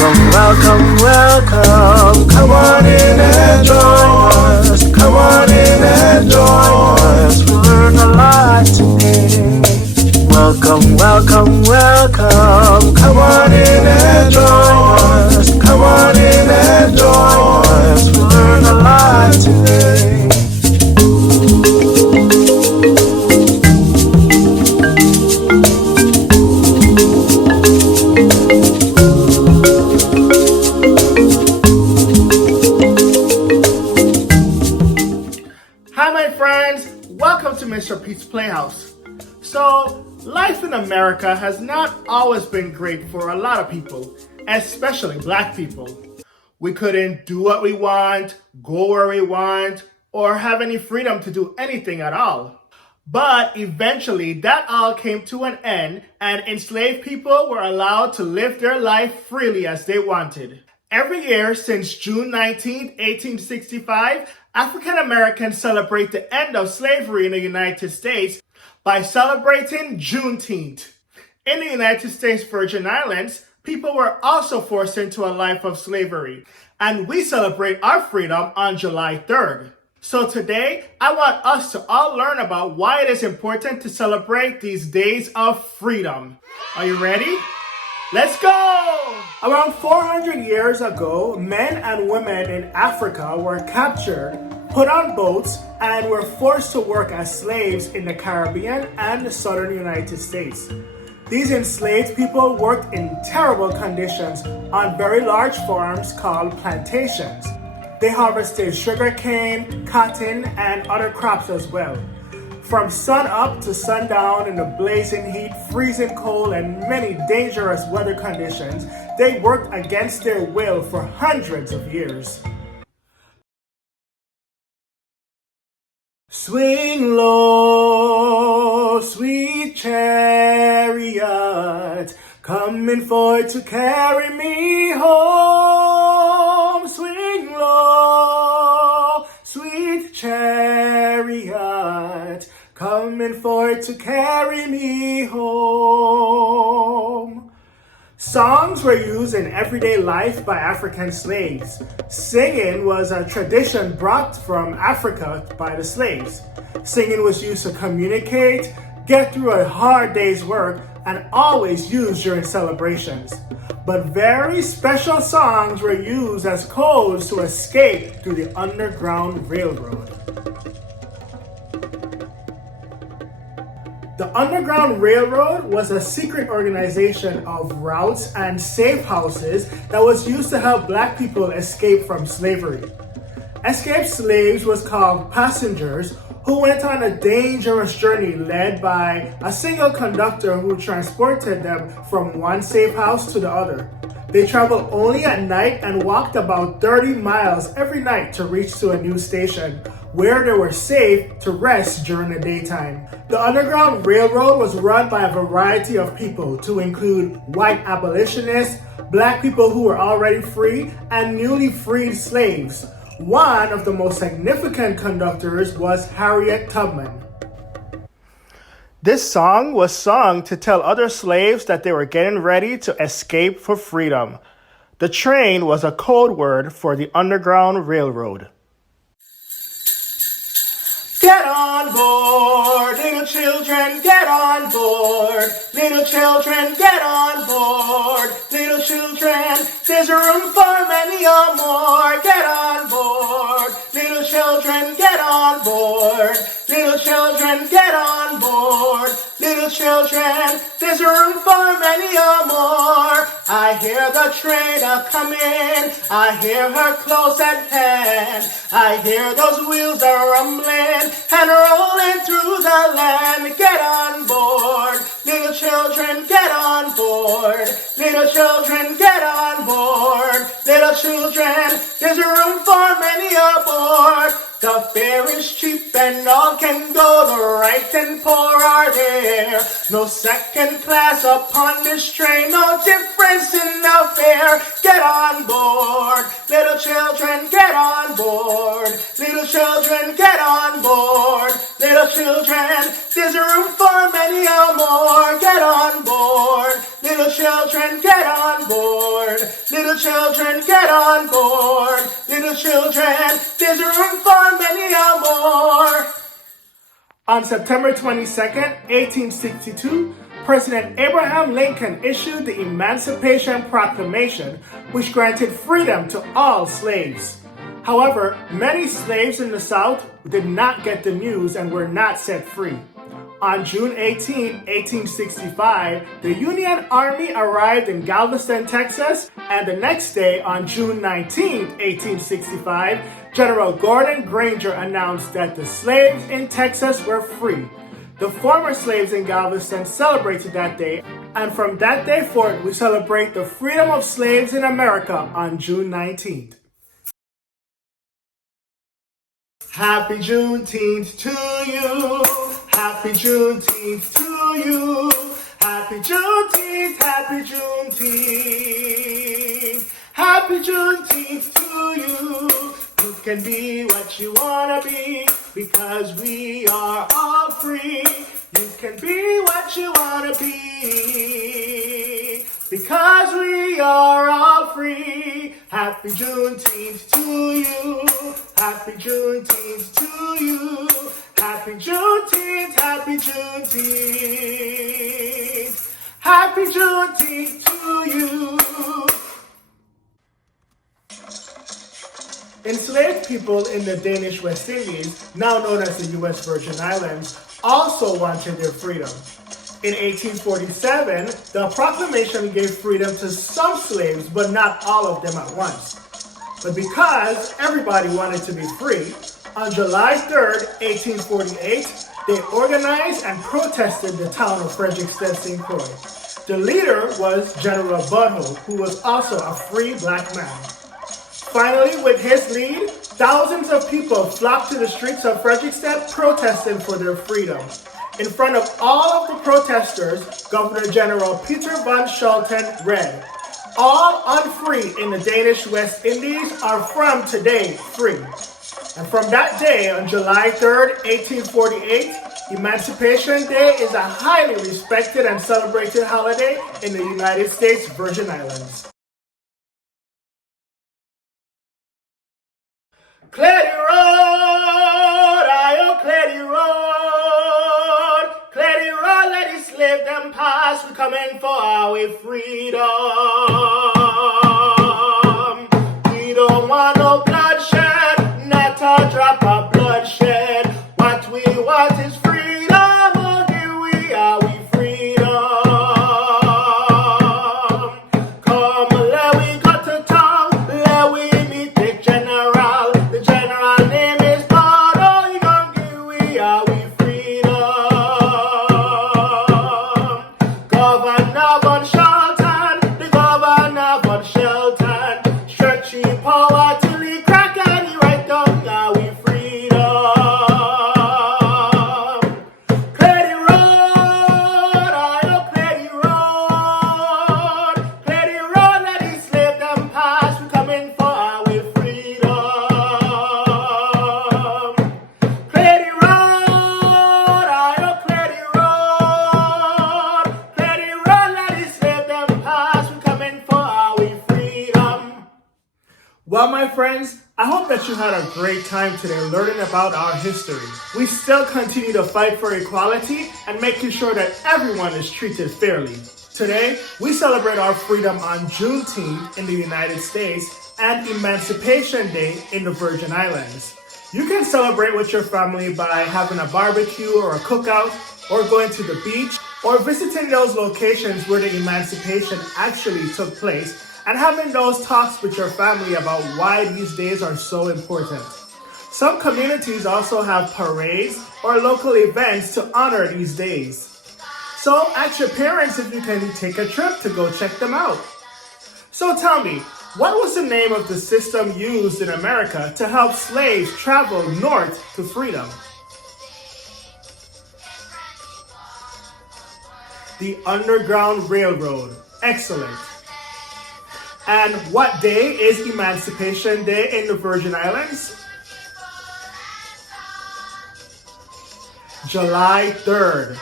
Welcome, welcome. Come on in and join us. Come on in and join us. We'll learn a lot today. Welcome, welcome, welcome. Come on in and join us. Come on in and join us. We'll learn a lot today. Hi my friends, welcome to Mr. Pete's Playhouse. So, life in America has not always been great for a lot of people, especially black people. We couldn't do what we want, go where we want, or have any freedom to do anything at all. But eventually that all came to an end and enslaved people were allowed to live their life freely as they wanted. Every year since June 19, 1865, African Americans celebrate the end of slavery in the United States by celebrating Juneteenth. In the United States Virgin Islands, people were also forced into a life of slavery, and we celebrate our freedom on July 3rd. So today, I want us to all learn about why it is important to celebrate these days of freedom. Are you ready? Let's go! Around 400 years ago, men and women in Africa were captured, put on boats, and were forced to work as slaves in the Caribbean and the southern United States. These enslaved people worked in terrible conditions on very large farms called plantations. They harvested sugarcane, cotton, and other crops as well. From sun up to sundown in the blazing heat, freezing cold, and many dangerous weather conditions, they worked against their will for hundreds of years. Swing low, sweet chariot, coming forward to carry me home. Swing low, sweet chariot, coming forward to carry me home. Songs were used in everyday life by African slaves. Singing was a tradition brought from Africa by the slaves. Singing was used to communicate, get through a hard day's work, and always used during celebrations. But very special songs were used as codes to escape through the Underground Railroad. The Underground Railroad was a secret organization of routes and safe houses that was used to help black people escape from slavery. Escaped slaves was called passengers who went on a dangerous journey led by a single conductor who transported them from one safe house to the other. They traveled only at night and walked about 30 miles every night to reach to a new station, where they were safe to rest during the daytime. The Underground Railroad was run by a variety of people to include white abolitionists, black people who were already free, and newly freed slaves. One of the most significant conductors was Harriet Tubman. This song was sung to tell other slaves that they were getting ready to escape for freedom. The train was a code word for the Underground Railroad. Get on board, little children, get on board. Little children, get on board. Little children, there's room for many or more. Get on board. Little children, get on board. Little children, get on board. Little children, there's room for many or more. I hear the train a-coming. I hear her close at hand. I hear those wheels are rumbling and rolling through the land. Get on board. Little children, get on board. Little children, get on board. Little children, there's room for many aboard. The fare is cheap and all can go, the right and poor are there. No second class upon this train, no difference in the fare. Get on board, little children, get on board. Little children, get on board. Little children, there's room for many or more. Get on board, little children. children, get on board. Little children, get on board. Little children, there's room for many more. On September 22nd, 1862, President Abraham Lincoln issued the Emancipation Proclamation, which granted freedom to all slaves. However, many slaves in the South did not get the news and were not set free. On June 18, 1865, the Union Army arrived in Galveston, Texas, and the next day, on June 19, 1865, General Gordon Granger announced that the slaves in Texas were free. The former slaves in Galveston celebrated that day, and from that day forward, we celebrate the freedom of slaves in America on June 19th. Happy Juneteenth to you. Happy Juneteenth to you. Happy Juneteenth, happy Juneteenth. Happy Juneteenth to you. You can be what you wanna be because we are all free. You can be what you wanna be because we are all free. Happy Juneteenth to you. Happy Juneteenth to you. Happy Juneteenth, happy Juneteenth. Happy Juneteenth to you. Enslaved people in the Danish West Indies, now known as the U.S. Virgin Islands, also wanted their freedom. In 1847, the proclamation gave freedom to some slaves, but not all of them at once. But because everybody wanted to be free, on July 3rd, 1848, they organized and protested the town of Frederiksted, St. Croix. The leader was General Budhoe, who was also a free black man. Finally, with his lead, thousands of people flocked to the streets of Frederiksted protesting for their freedom. In front of all of the protesters, Governor General Peter von Scholten read, "All unfree in the Danish West Indies are from today free." And from that day, on July 3rd, 1848, Emancipation Day is a highly respected and celebrated holiday in the United States Virgin Islands. Clear the road, ayo, clear the road. Clear the road, let the slave them pass. We coming for our freedom. We don't want no bloodshed, not a drop of bloodshed. What we want is freedom. Oh, here we are, we freedom. Come, let we go to town, let we meet the general. The general name is God. Oh, you gon' give we are, we freedom. Governor von Scholten, the governor von Scholten, stretching power till he crack and he right down, are we freedom. Clear the road, ayo, clear the road. Clear the road, let the slave them pass. We coming for our freedom. Clear the road, ayo, clear the road. Clear the road, let the slave them pass. We coming for our freedom. Well, my friends, I hope that you had a great time today learning about our history. We still continue to fight for equality and making sure that everyone is treated fairly. Today, we celebrate our freedom on Juneteenth in the United States and Emancipation Day in the Virgin Islands. You can celebrate with your family by having a barbecue or a cookout, or going to the beach, or visiting those locations where the emancipation actually took place, and having those talks with your family about why these days are so important. Some communities also have parades or local events to honor these days. So ask your parents if you can take a trip to go check them out. So tell me, what was the name of the system used in America to help slaves travel north to freedom? The Underground Railroad. Excellent. And what day is Emancipation Day in the Virgin Islands? July 3rd.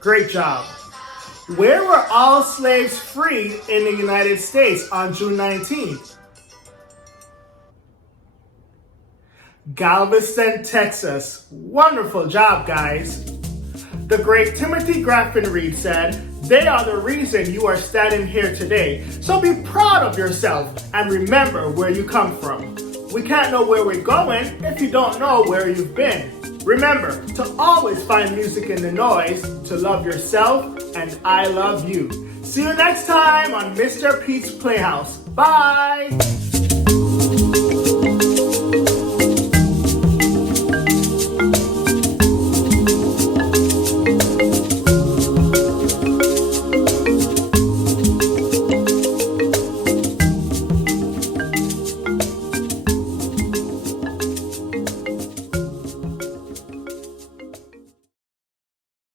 Great job. Where were all slaves freed in the United States on June 19th? Galveston, Texas. Wonderful job, guys. The great Timothy Griffin Reed said, "They are the reason you are standing here today. So be proud of yourself and remember where you come from." We can't know where we're going if you don't know where you've been. Remember to always find music in the noise, to love yourself, and I love you. See you next time on Mr. Pete's Playhouse. Bye!